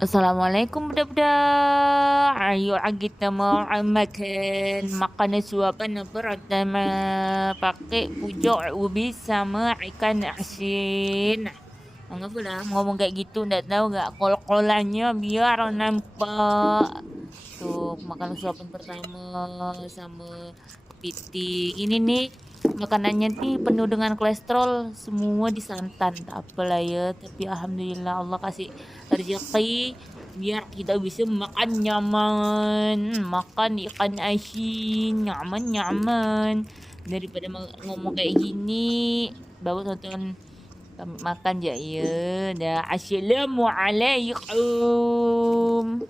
Assalamualaikum budak-budak. Ayo kita mau makan makanan suapan pertama pakai pucuk ubi sama ikan asin. Enggak boleh ngomong kayak gitu, ndak tahu nggak kol-kolannya biar nampak. Tuh makan suapan pertama sama piting. Ini nih makanannya nih penuh dengan kolesterol, semua disantan. Tak apalah ya, tapi alhamdulillah Allah kasih rezeki biar kita bisa makan nyaman, makan ikan asin nyaman-nyaman daripada ngomong kayak gini. Baru tonton kami makan ya, ya. Dah, assalamualaikum.